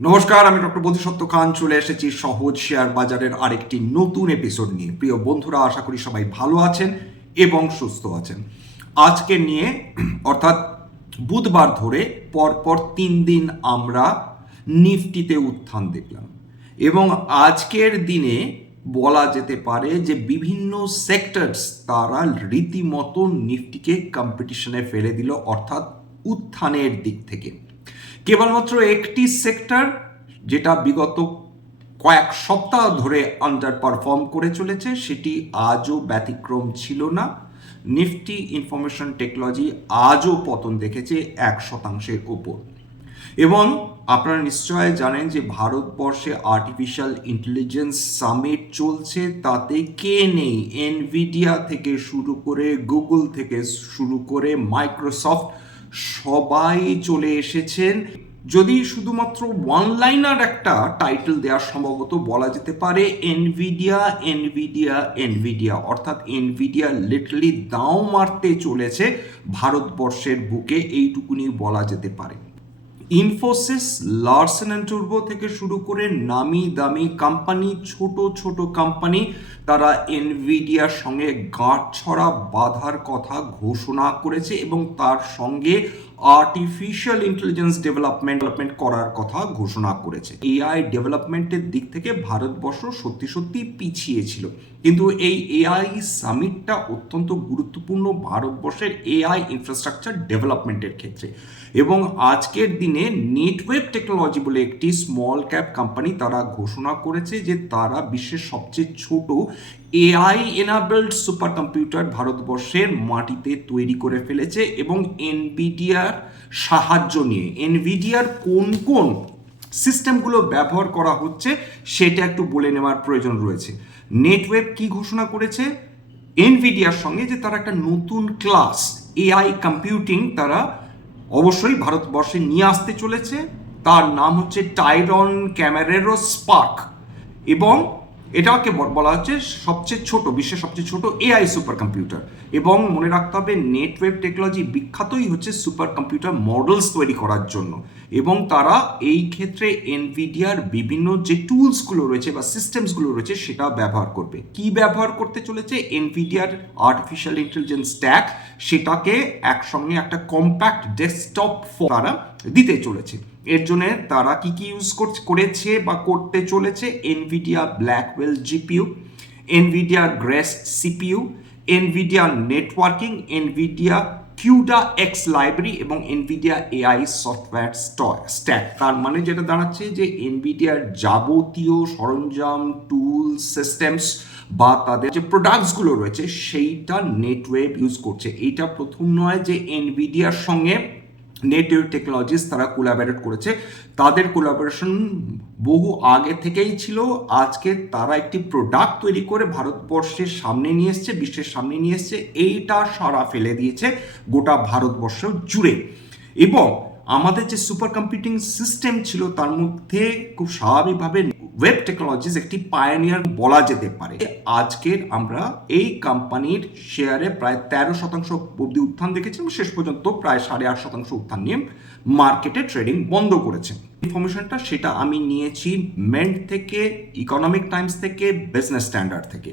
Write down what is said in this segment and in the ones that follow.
নমস্কার, আমি ডক্টর বোধিসত্ত্ব খান চলে এসেছি সহজ শেয়ার বাজারের আরেকটি নতুন এপিসোড নিয়ে। প্রিয় বন্ধুরা, আশা করি সবাই ভালো আছেন এবং সুস্থ আছেন। আজকে নিয়ে অর্থাৎ বুধবার ধরে পরপর 3 দিন আমরা নিফটিতে উত্থান দেখলাম এবং আজকের দিনে বলা যেতে পারে যে বিভিন্ন সেক্টরস তারা রীতিমতো নিফটিকে কম্পিটিশনে ফেলে দিল, অর্থাৎ উত্থানের দিক থেকে। কেবলমাত্র একটি সেক্টর যেটা বিগত কয়েক সপ্তাহ ধরে আন্ডার পারফর্ম করে চলেছে, সেটি আজও ব্যতিক্রম ছিল না। নিফটি ইনফরমেশন টেকনোলজি আজও পতন দেখেছে 1% ওপর। এবং আপনারা নিশ্চয় জানেন যে ভারতবর্ষে আর্টিফিশিয়াল ইন্টেলিজেন্স সামিট চলছে, তাতে কে নেই? এনভিডিয়া থেকে শুরু করে গুগল থেকে শুরু করে মাইক্রোসফট সবাই চলে এসেছেন। যদি শুধুমাত্র ওয়ান লাইনার একটা টাইটেল দেওয়া সম্ভবত বলা যেতে পারে এনভিডিয়া এনভিডিয়া এনভিডিয়া, অর্থাৎ এনভিডিয়া লিটারালি দাঁও মারতে চলেছে ভারতবর্ষের বুকে, এইটুকুনি বলা যেতে পারে। ইনফোসিস, লার্সেন অ্যান্ড টুরবো থেকে শুরু করে নামি দামি কোম্পানি, ছোট ছোট কোম্পানি, তারা এনভিডিয়ার সঙ্গে গাঁটছড়া বাঁধার কথা ঘোষণা করেছে এবং তার সঙ্গে আর্টিফিশিয়াল ইন্টেলিজেন্স ডেভেলপমেন্ট করার কথা ঘোষণা করেছে। এআই ডেভেলপমেন্টের দিক থেকে ভারতবর্ষ সত্যি সত্যি পিছিয়ে ছিল, কিন্তু এই এআই সামিটটা অত্যন্ত গুরুত্বপূর্ণ ভারতবর্ষের এআই ইনফ্রাস্ট্রাকচার ডেভেলপমেন্টের ক্ষেত্রে। এবং আজকের দিনে নেটওয়েব টেকনোলজি বলে একটি স্মল ক্যাপ কোম্পানি তারা ঘোষণা করেছে যে তারা বিশ্বের সবচেয়ে ছোট এআই এনাবেলড সুপার কম্পিউটার ভারতবর্ষের মাটিতে তৈরি করে ফেলেছে এবং এনভিডিয়ার সাহায্য নিয়ে এনভিডিয়ার কোন কোন সিস্টেমগুলো ব্যবহার করা হচ্ছে সেটা একটু বলে নেওয়ার প্রয়োজন রয়েছে। নেটওয়েব কি ঘোষণা করেছে এনভিডিয়ার সঙ্গে? যে তারা একটা নতুন ক্লাস এআই কম্পিউটিং তারা অবশ্যই ভারতবর্ষে নিয়ে আসতে চলেছে। তার নাম হচ্ছে টাইরন ক্যামেরেরো স্পার্ক এবং এটাকে বলা হচ্ছে সবচেয়ে ছোট, বিশ্বের সবচেয়ে ছোট এআই সুপার কম্পিউটার। এবং মনে রাখতে হবে নেটওয়েব টেকনোলজি বিখ্যাতই হচ্ছে সুপার কম্পিউটার মডেলস তৈরি করার জন্য, এবং তারা এই ক্ষেত্রে এনভিডিয়ার বিভিন্ন যে টুলসগুলো রয়েছে বা সিস্টেমসগুলো রয়েছে সেটা ব্যবহার করবে। কি ব্যবহার করতে চলেছে? এনভিডিয়ার আর্টিফিশিয়াল ইন্টেলিজেন্স স্ট্যাক, সেটাকে একসঙ্গে একটা কম্প্যাক্ট ডেস্কটপ তারা দিতে চলেছে। এর জন্য তারা কি কি ইউজ করেছে বা করতে চলেছে? Nvidia Blackwell GPU, Nvidia Grace CPU, Nvidia networking, Nvidia CUDA X library এবং এনভিডিয়া এআই সফটওয়্যার স্ট্যাক। তার মানে যেটা দাঁড়াচ্ছে যে এনভিডিয়ার যাবতীয় সরঞ্জাম, টুলস, সিস্টেমস বা তাদের যে প্রোডাক্টসগুলো রয়েছে সেইটা নেটওয়েব ইউজ করছে। এইটা প্রথম নয় যে এনভিডিয়ার সঙ্গে নেটওয়েব টেকনোলজিস তারা কোলাবোরেট করেছে, তাদের কোলাবোরেশন বহু আগে থেকেই ছিল। আজকে তারা একটি প্রোডাক্ট তৈরি করে ভারতবর্ষের সামনে নিয়ে এসছে, বিশ্বের সামনে নিয়ে এসছে, এইটা সারা ফেলে দিয়েছে গোটা ভারতবর্ষ জুড়ে। এবং আমাদের যে সুপার কম্পিউটিং সিস্টেম ছিল তার মধ্যে খুব স্বাভাবিকভাবে ওয়েব টেকনোলজিস একটি পায়োনিয়ার বলা যেতে পারে। আজকের আমরা এই কোম্পানির শেয়ারে প্রায় 13% অব্দি উত্থান দেখেছি এবং শেষ পর্যন্ত প্রায় 8.5% উত্থান নিয়ে মার্কেটে ট্রেডিং বন্ধ করেছে। ইনফরমেশনটা সেটা আমি নিয়েছি মেন্ট থেকে, ইকোনমিক টাইমস থেকে, বিজনেস স্ট্যান্ডার্ড থেকে।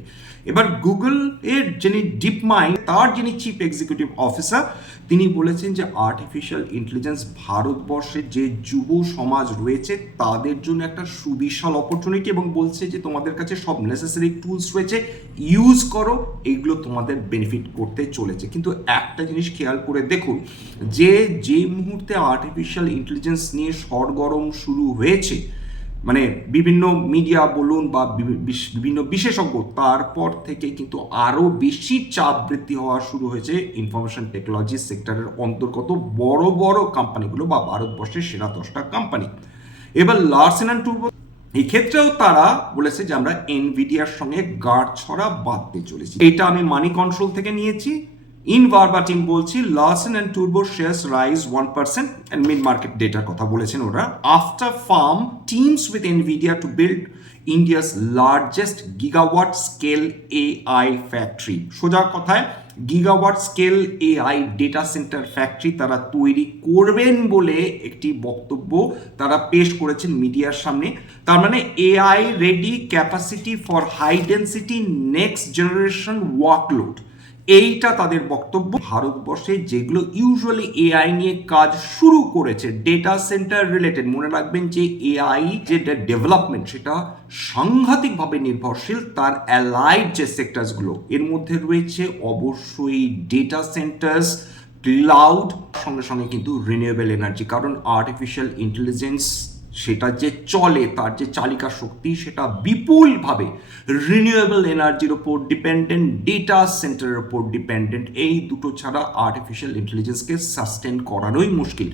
এবার গুগল এর যিনি ডিপ মাইন্ড তার যিনি চিফ এক্সিকিউটিভ অফিসার, তিনি বলেছেন যে আর্টিফিশিয়াল ইন্টেলিজেন্স ভারতবর্ষের যে যুব সমাজ রয়েছে তাদের জন্য একটা সুবিশাল অপরচুনিটি, এবং বলছে যে তোমাদের কাছে সব নেসেসারি টুলস রয়েছে, ইউজ করো, এগুলো তোমাদের বেনিফিট করতে চলেছে। কিন্তু একটা জিনিস খেয়াল করে দেখুন যে যে মুহূর্তে আর্টিফিশিয়াল ইন্টেলিজেন্স নিয়ে সরগরম শুরু হয়েছে, মানে বিভিন্ন মিডিয়া বলুন বা বিভিন্ন বিশেষজ্ঞ, তারপর থেকে কিন্তু আরও বেশি চাপ বৃদ্ধি হওয়া শুরু হয়েছে ইনফরমেশন টেকনোলজি সেক্টরের অন্তর্গত বড় বড় কোম্পানিগুলো বা ভারতবর্ষের সেরা 10টা কোম্পানি। এবার লার্সেন অ্যান্ড টুরবো এই ক্ষেত্রেও তারা বলেছে যে আমরা এনভিডিয়ার সঙ্গে গাঁটছড়া বাঁধতে চলেছি। এটা আমি মানি কন্ট্রোল থেকে নিয়েছি। ইন ভার্বাটিম বলছি, লার্সেন অ্যান্ড টুরবো shares rise 1% and mid market ডেটার কথা বলেছেন ওরা। After firm teams with Nvidia to build India's largest gigawatt scale AI factory. সোজা কথায় gigawatt scale AI data center factory তারা তৈরি করবেন বলে একটি বক্তব্য তারা পেশ করেছেন মিডিয়ার সামনে। তার মানে AI ready capacity for high density next generation workload, এইটা তাদের বক্তব্য। ভারতবর্ষে যেগুলো ইউজুয়ালি এআই নিয়ে কাজ শুরু করেছে ডেটা সেন্টার রিলেটেড, মনে রাখবেন যে এআই যে ডেভেলপমেন্ট সেটা সাংঘাতিকভাবে নির্ভরশীল তার অ্যালাইড যে সেক্টরসগুলো, এর মধ্যে রয়েছে অবশ্যই ডেটা সেন্টার্স, ক্লাউড, সঙ্গে সঙ্গে কিন্তু রিনিউয়েবল এনার্জি। কারণ আর্টিফিশিয়াল ইন্টেলিজেন্স সেটা যে চলে তার যে চালিকা শক্তি সেটা বিপুলভাবে রিনিউয়েবল এনার্জির ওপর ডিপেন্ডেন্ট, ডেটা সেন্টারের ওপর ডিপেন্ডেন্ট। এই দুটো ছাড়া আর্টিফিশিয়াল ইন্টেলিজেন্সকে সাস্টেন করানোই মুশকিল।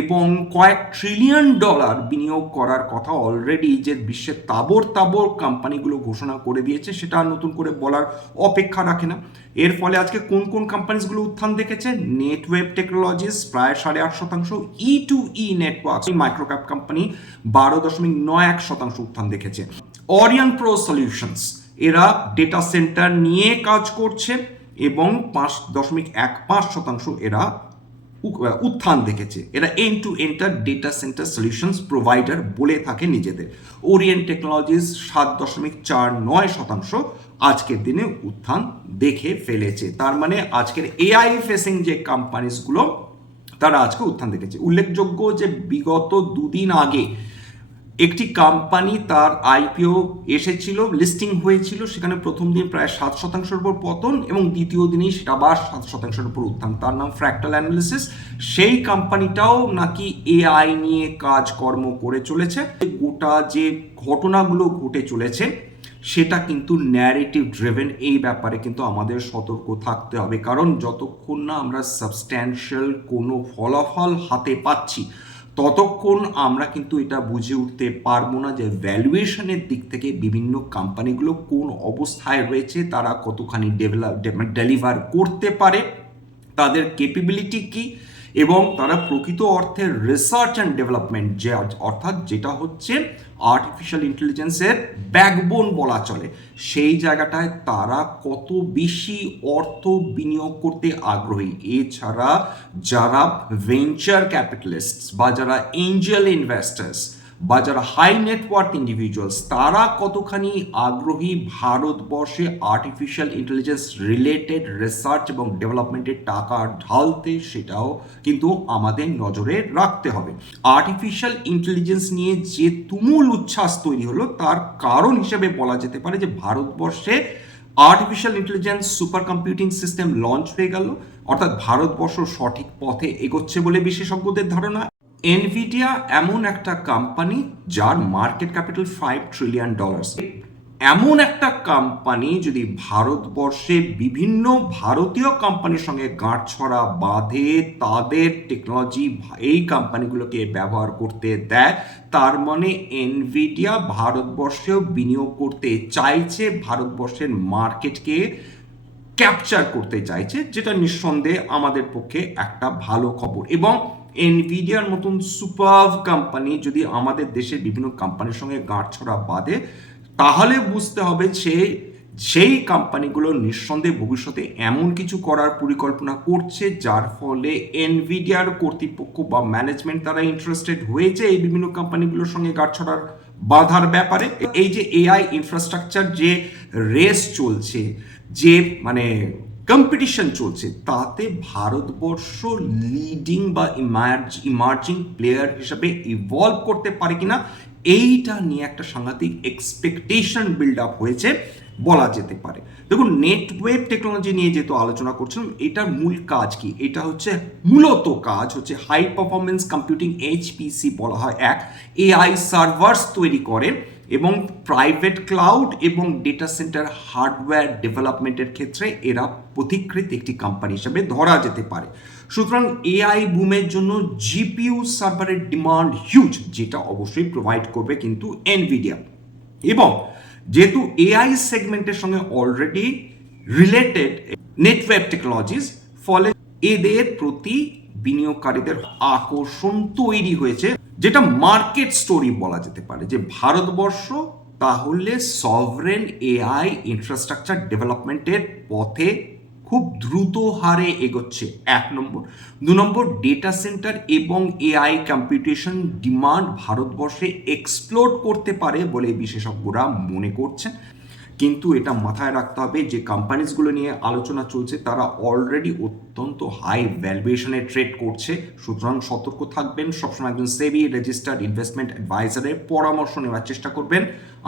এবং কয়েক ট্রিলিয়ন ডলার বিনিয়োগ করার কথা অলরেডি যে বিশ্বের তাবর তাবর কোম্পানিগুলো ঘোষণা করে দিয়েছে, সেটা নতুন করে বলার অপেক্ষা রাখে না। এর ফলে আজকে কোন কোন কোম্পানিগুলো উত্থান দেখেছে? নেটওয়েব টেকনোলজিস প্রায় 8.5%, E2E নেটওয়ার্ক মাইক্রোক্যাপ কোম্পানি 12.91% উত্থান দেখেছে। অরিয়ন প্রো সলিউশনস এরা ডেটা সেন্টার নিয়ে কাজ করছে এবং 5.15% এরা উত্থান দেখেছে। এরা end to end data centre solutions provider বলে থাকে নিজেদের। ওরিয়েন্ট টেকনোলজিস 7.49% আজকের দিনে উত্থান দেখে ফেলেছে। তার মানে আজকের এআই ফেসিং যে কোম্পানিসগুলো তারা আজকে উত্থান দেখেছে। উল্লেখযোগ্য যে বিগত দুদিন আগে একটি কোম্পানি তার আইপিও এসেছিল, লিস্টিং হয়েছিল, সেখানে প্রথম দিন প্রায় 7%-এর উপর পতন এবং দ্বিতীয় দিনেই সেটা আবার 7%-এর উপর উত্থান। তার নাম ফ্র্যাক্টাল অ্যানালিসিস। সেই কোম্পানিটাও নাকি এআই নিয়ে কাজকর্ম করে চলেছে। গোটা যে ঘটনাগুলো ঘটে চলেছে সেটা কিন্তু ন্যারেটিভ ড্রিভেন। এই ব্যাপারে কিন্তু আমাদের সতর্ক থাকতে হবে, কারণ যতক্ষণ না আমরা সাবস্ট্যান্সিয়াল কোনো ফলাফল হাতে পাচ্ছি ততক্ষণ আমরা কিন্তু এটা বুঝে উঠতে পারবো না যে ভ্যালুয়েশনের দিক থেকে বিভিন্ন কোম্পানিগুলো কোন অবস্থায় রয়েছে, তারা কতখানি ডেলিভার করতে পারে, তাদের ক্যাপাবিলিটি কি, এবং তারা প্রকৃত অর্থে রিসার্চ অ্যান্ড ডেভেলপমেন্ট যে অর্থাৎ যেটা হচ্ছে আর্টিফিশিয়াল ইন্টেলিজেন্সের ব্যাকবোন বলা চলে, সেই জায়গাটায় তারা কত বেশি অর্থ বিনিয়োগ করতে আগ্রহী। এছাড়া যারা ভেঞ্চার ক্যাপিটালিস্ট বা যারা এঞ্জেল ইনভেস্টার্স বা যারা হাই নেটওয়ার্থ ইন্ডিভিজুয়ালস তারা কতখানি আগ্রহী ভারতবর্ষে আর্টিফিশিয়াল ইন্টেলিজেন্স রিলেটেড রিসার্চ এবং ডেভেলপমেন্টের টাকা ঢালতে, সেটাও কিন্তু আমাদের নজরে রাখতে হবে। আর্টিফিশিয়াল ইন্টেলিজেন্স নিয়ে যে তুমুল উচ্ছ্বাস তৈরি হলো তার কারণ হিসেবে বলা যেতে পারে যে ভারতবর্ষে artificial intelligence super computing system launch হয়ে গেল, অর্থাৎ ভারতবর্ষ সঠিক পথে এগোচ্ছে বলে বিশেষজ্ঞদের ধারণা। এনভিডিয়া এমন একটা কোম্পানি যার মার্কেট ক্যাপিটাল $5 ট্রিলিয়ন। এমন একটা কোম্পানি যদি ভারতবর্ষে বিভিন্ন ভারতীয় কোম্পানির সঙ্গে গাঁটছড়া বাঁধে, তাদের টেকনোলজি এই কোম্পানিগুলোকে ব্যবহার করতে দেয়, তার মানে এনভিডিয়া ভারতবর্ষেও বিনিয়োগ করতে চাইছে, ভারতবর্ষের মার্কেটকে ক্যাপচার করতে চাইছে, যেটা নিঃসন্দেহে আমাদের পক্ষে একটা ভালো খবর। এবং এনভিডিয়ার মতন সুপার কোম্পানি যদি আমাদের দেশের বিভিন্ন কোম্পানির সঙ্গে গাঁটছড়া বাঁধে, তাহলে বুঝতে হবে সেই কোম্পানিগুলো নিঃসন্দেহে ভবিষ্যতে এমন কিছু করার পরিকল্পনা করছে যার ফলে এনভিডিয়ার কর্তৃপক্ষ বা ম্যানেজমেন্ট তারা ইন্টারেস্টেড হয়েছে এই বিভিন্ন কোম্পানিগুলোর সঙ্গে গাঁটছড়ার বাঁধার ব্যাপারে। এই যে এআই ইনফ্রাস্ট্রাকচার যে রেস চলছে, যে মানে কম্পিটিশন চলছে, তাতে ভারতবর্ষ লিডিং বা ইমার্জিং প্লেয়ার হিসাবে ইভলভ করতে পারে কিনা, এইটা নিয়ে একটা সাংঘাতিক এক্সপেকটেশন বিল্ড আপ হয়েছে বলা যেতে পারে। দেখুন, নেটওয়েব টেকনোলজি নিয়ে যেহেতু আলোচনা করছিলাম, এটার মূল কাজ কি? এটা হচ্ছে মূলত কাজ হচ্ছে হাই পারফরমেন্স কম্পিউটিং, এইচপিসি বলা হয়, এক এআই সার্ভার্স তৈরি করে এবং প্রাইভেট ক্লাউড এবং ডেটা সেন্টার হার্ডওয়্যার ডেভেলপমেন্টের ক্ষেত্রে এরা পথিকৃত একটি কোম্পানি হিসেবে ধরা যেতে পারে। সুতরাং এআই বুমের জন্য জিপিইউ সার্ভারের ডিমান্ড হিউজ, যেটা অবশ্যই প্রোভাইড করবে কিন্তু এনভিডিয়া। এবং যেহেতু এআই সেগমেন্টের সঙ্গে অলরেডি রিলেটেড নেটওয়েব টেকনোলজিস, ফলে এদের প্রতি বিনিয়োগকারীদের আকর্ষণ তৈরি হয়েছে, যেটা মার্কেট স্টোরি বলা যেতে পারে যে ভারতবর্ষ তাহলে সভরেন এআই ইনফ্রাস্ট্রাকচার ডেভেলপমেন্টের পথে খুব দ্রুত হারে এগোচ্ছে, 1 নম্বর। 2 নম্বর, ডেটা সেন্টার এবং এআই কম্পিউটেশন ডিমান্ড ভারতবর্ষে এক্সপ্লোড করতে পারে বলে বিশেষজ্ঞরা মনে করছেন। কিন্তু এটা মাথায় রাখতে হবে যে কোম্পানিজগুলো নিয়ে আলোচনা চলছে তারা অলরেডি অত্যন্ত হাই ভ্যালুয়েশনে ট্রেড করছে, সুতরাং সতর্ক থাকবেন। সবসময় একজন সেবি রেজিস্টার্ড ইনভেস্টমেন্ট অ্যাডভাইজারের পরামর্শ নেওয়ার চেষ্টা করবেন।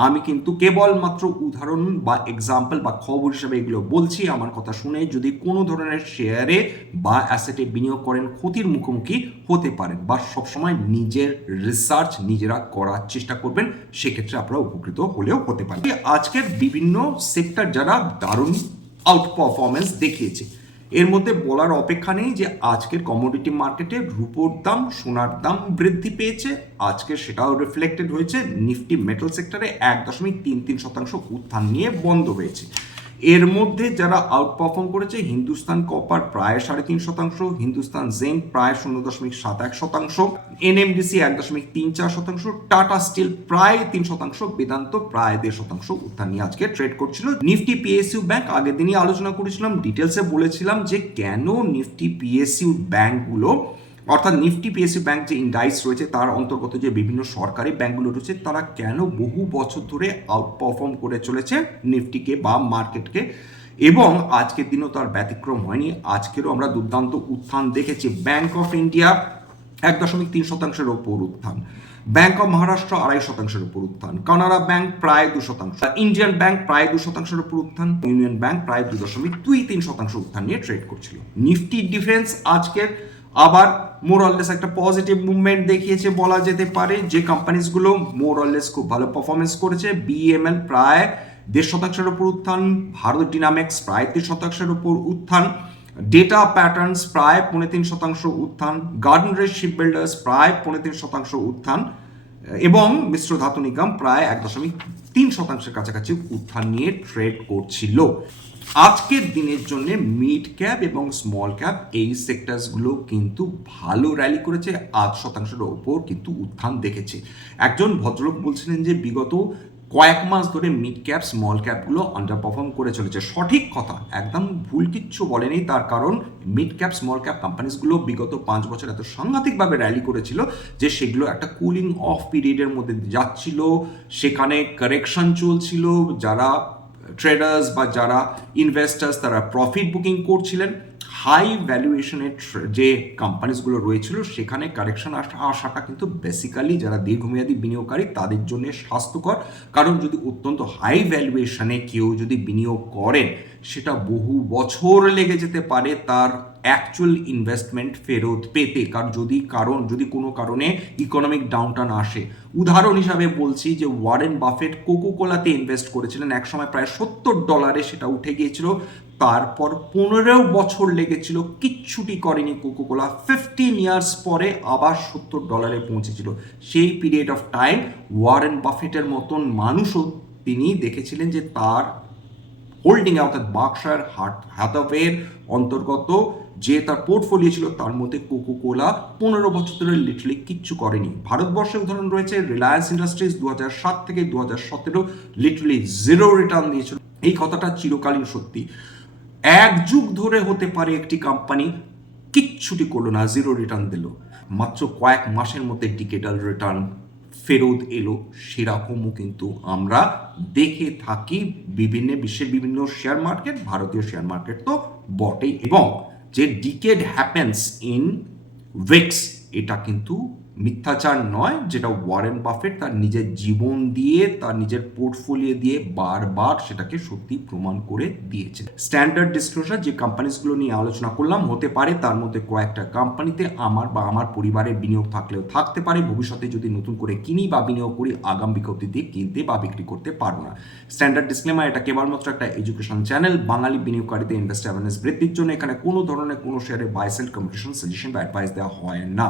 আমি কিন্তু কেবলমাত্র উদাহরণ বা এক্সাম্পল বা খবর হিসেবে এগুলো বলছি। আমার কথা শুনে যদি কোনো ধরনের শেয়ারে বা অ্যাসেটে বিনিয়োগ করেন ক্ষতির মুখোমুখি হতে পারেন, বা সবসময় নিজের রিসার্চ নিজেরা করার চেষ্টা করবেন, সেক্ষেত্রে আপনারা উপকৃত হলেও হতে পারেন। আজকের বিভিন্ন সেক্টর যারা দারুণ আউট পারফরমেন্স দেখিয়েছে, এর মধ্যে বলার অপেক্ষা নেই যে আজকের কমোডিটি মার্কেটে রূপোর দাম, সোনার দাম বৃদ্ধি পেয়েছে। আজকে সেটাও রিফ্লেক্টেড হয়েছে। নিফটি মেটাল সেক্টরে 1.33% উত্থান নিয়ে বন্ধ হয়েছে। এর মধ্যে যারা আউট পারফর্ম করেছে, হিন্দুস্তান কপার প্রায় 3.5%, হিন্দুস্তান জিঙ্ক প্রায় 0.71%, এনএমডিসি 1.34%, টাটা স্টিল প্রায় 3%, বেদান্ত প্রায় 1.5% উত্থান নিয়ে আজকে ট্রেড করছিল। নিফটি পিএসইউ ব্যাংক আগের দিনই আলোচনা করেছিলাম, ডিটেলসে বলেছিলাম যে কেন নিফটি পিএসইউ ব্যাংকগুলো, অর্থাৎ নিফটি পিএসইউ ব্যাংক যে ইন্ডাইস রয়েছে তার অন্তর্গত যে বিভিন্ন সরকারি ব্যাংকগুলো রয়েছে, তারা কেন বহু বছর ধরে আউট পারফর্ম করে চলেছে নিফটিকে বা মার্কেটকে, এবং আজকের দিনও তার ব্যতিক্রম হয়নি। আজকেরও আমরা দুর্দান্ত উত্থান দেখেছি। ব্যাংক অফ ইন্ডিয়া 1.3% ওপর উত্থান, ব্যাংক অফ মহারাষ্ট্র 2.5% উপর উত্থান, কানাড়া ব্যাংক প্রায় 2%, ইন্ডিয়ান ব্যাংক প্রায় 2% উপর উত্থান, ইউনিয়ন ব্যাংক প্রায় 2.23% উত্থান নিয়ে ট্রেড করছিল। নিফটি ডিফেন্স আজকের আবার মোরঅললেস একটা পজিটিভ মুভমেন্ট দেখিয়েছে বলা যেতে পারে। যে কোম্পানিজগুলো মোরঅললেস খুব ভালো পারফরমেন্স করেছে, বিএমএল প্রায় 1.5% উপর উত্থান, ভারত ডিনামিক্স প্রায় 3% উপর উত্থান, ডেটা প্যাটার্নস প্রায় 3.5% উত্থান, গার্ডেন রেস শিপ বিল্ডার্স প্রায় 3.5% উত্থান, এবং মিশ্র ধাতু নিগম প্রায় 1.3% কাছাকাছি উত্থান নিয়ে ট্রেড করছিল। আজকের দিনের জন্য মিড ক্যাপ এবং স্মল ক্যাপ এই সেক্টরসগুলো কিন্তু ভালো র্যালি করেছে, 8%-এর ওপর কিন্তু উত্থান দেখেছে। একজন ভদ্রলোক বলছিলেন যে বিগত কয়েক মাস ধরে মিড ক্যাপ স্মল ক্যাপগুলো আন্ডার পারফর্ম করে চলেছে। সঠিক কথা, একদম ভুল কিচ্ছু বলেনি। তার কারণ মিড ক্যাপ স্মল ক্যাপ কোম্পানিজগুলো বিগত 5 বছর এত সাংঘাতিকভাবে র্যালি করেছিল যে সেগুলো একটা কুলিং অফ পিরিয়ডের মধ্যে যাচ্ছিল, সেখানে কারেকশন চলছিল, যারা ট্রেডার্স বা যারা ইনভেস্টার্স তারা প্রফিট বুকিং করছিলেন। হাই ভ্যালুয়েশনের যে কোম্পানিজগুলো রয়েছিল সেখানে কারেকশন আসাটা কিন্তু বেসিক্যালি যারা দীর্ঘমেয়াদী বিনিয়োগকারী তাদের জন্য স্বাস্থ্যকর, কারণ যদি অত্যন্ত হাই ভ্যালুয়েশনে কেউ যদি বিনিয়োগ করেন সেটা বহু বছর লেগে যেতে পারে তার অ্যাকচুয়াল ইনভেস্টমেন্ট ফেরত পেতে। কারণ যদি কোনো কারণে ইকোনমিক ডাউনটার্ন আসে, উদাহরণ হিসাবে বলছি যে ওয়ারেন বাফেট কোকোকোলাতে ইনভেস্ট করেছিলেন, একসময় প্রায় $70 সেটা উঠে গিয়েছিল, তারপর 15 বছর লেগেছিল, কিচ্ছুটি করেনি কোকোকোলা, 15 ইয়ার্স পরে আবার $70 পৌঁছেছিল। সেই পিরিয়ড অফ টাইম ওয়ারেন বাফেটের মতন মানুষও তিনি দেখেছিলেন যে তার হোল্ডিং অর্থাৎ বার্কশায়ার হ্যাথাওয়ের অন্তর্গত যে তার পোর্টফোলিও ছিল তার মধ্যে কোকোকোলা 15 বছর ধরে লিটারালি কিচ্ছু করেনি। ভারতবর্ষে উদাহরণ রয়েছে রিলায়েন্স ইন্ডাস্ট্রিজ 2007 থেকে 2017 লিটারালি 0 রিটার্ন দিয়েছিল। এই কথাটা চিরকালীন সত্যি। 1 যুগ ধরে হতে পারে একটি কোম্পানি কিচ্ছুটি করলো না, 0 রিটার্ন দিল, মাত্র কয়েক মাসের মধ্যে ডিকেডাল রিটার্ন ফেরত এলো। সেরকমও কিন্তু আমরা দেখে থাকি বিশ্বের বিভিন্ন শেয়ার মার্কেট, ভারতীয় শেয়ার মার্কেট তো বটেই। এবং যে ডিকেড হ্যাপেন্স ইন উইকস, এটা কিন্তু মিথ্যাচার নয়, যেটা ওয়ারেন বাফেট তার নিজের জীবন দিয়ে, তার নিজের পোর্টফোলিও দিয়ে বারবার সেটাকে সত্যি প্রমাণ করে দিয়েছে। স্ট্যান্ডার্ড ডিসক্লোজার যে কোম্পানিজগুলো নিয়ে আলোচনা করলাম, হতে পারে তার মধ্যে কয়েকটা কোম্পানিতে আমার বা আমার পরিবারের বিনিয়োগ থাকলেও থাকতে পারে, ভবিষ্যতে যদি নতুন করে কিনি বা বিনিয়োগ করি আগাম বিজ্ঞপ্তিতে কিনতে বা বিক্রি করতে পারবো না। স্ট্যান্ডার্ড ডিসক্লেমার, এটা কেবলমাত্র একটা এডুকেশন চ্যানেল, বাঙালি বিনিয়োগকারীদের ইনভেস্ট অ্যাওয়ারনেস বৃদ্ধির জন্য এখানে কোনো ধরনের কোনো শেয়ারে বাই সেল কমিউনিকেশন সাজেশন বা অ্যাডভাইস দেওয়া হয় না।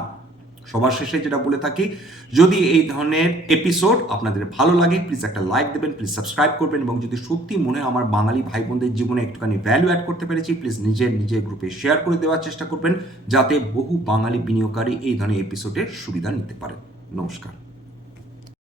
সবার শেষে যেটা বলে থাকি, যদি এই ধরনের এপিসোড আপনাদের ভালো লাগে প্লিজ একটা লাইক দেবেন, প্লিজ সাবস্ক্রাইব করবেন, এবং যদি সত্যি মনে হয় আমার বাঙালি ভাই বোনদের জীবনে একটুখানি ভ্যালু অ্যাড করতে পেরেছি প্লিজ নিজের গ্রুপে শেয়ার করে দেওয়ার চেষ্টা করবেন, যাতে বহু বাঙালি বিনিয়োগকারী এই ধরনের এপিসোডের সুবিধা নিতে পারেন। নমস্কার।